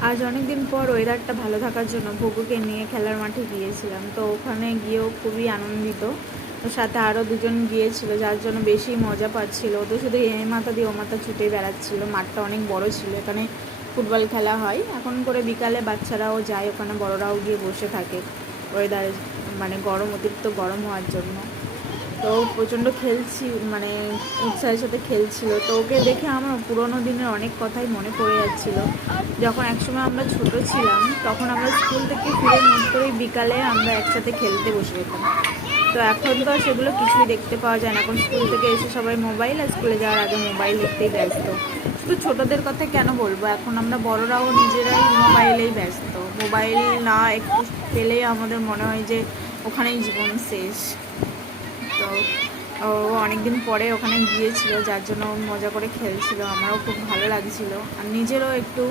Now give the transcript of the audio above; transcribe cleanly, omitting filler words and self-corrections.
আজ অনেক দিন পর ওয়েদারটা ভালো থাকার জন্য ভুগুকে নিয়ে খেলার মাঠে গিয়েছিলাম। তো ওখানে গিয়েও খুবই আনন্দিত। তো সাথে আরও দুজন গিয়েছিল, যার জন্য বেশি মজা পাচ্ছিল। তো শুধু এই মাথা দিয়ে ও মাথা ছুটে বেড়াচ্ছিল। মাঠটা অনেক বড় ছিল, এখানে ফুটবল খেলা হয়। এখন করে বিকালে বাচ্চারাও যায় ওখানে, বড়রাও গিয়ে বসে থাকে ওয়েদারে, মানে গরম, অতিরিক্ত গরম হওয়ার জন্য। তো প্রচণ্ড মানে উৎসাহের সাথে খেলছিল। তো ওকে দেখে আমার পুরোনো দিনের অনেক কথাই মনে পড়ে যাচ্ছিল। যখন একসময় আমরা ছোট ছিলাম, তখন আমরা স্কুল থেকে ফিরে মোট করেই বিকালে আমরা একসাথে খেলতে বসে যেতাম। তো এখন তো আর সেগুলো কিছুই দেখতে পাওয়া যায় না। এখন স্কুল থেকে এসে সবাই মোবাইল, আর স্কুলে যাওয়ার আগে মোবাইল দেখতেই ব্যস্ত। শুধু ছোটদের কথা কেন বলবো, এখন আমরা বড়রাও নিজেরাই মোবাইলেই ব্যস্ত। মোবাইল না একটু পেলেই আমাদের মনে হয় যে ওখানেই জীবন শেষ। তো ও অনেক দিন পরে ওখানে গিয়েছিল, যার জন্য মজা করে খেলছিল, আমারও খুব ভালো লাগছিল। আর নিজেরও একটু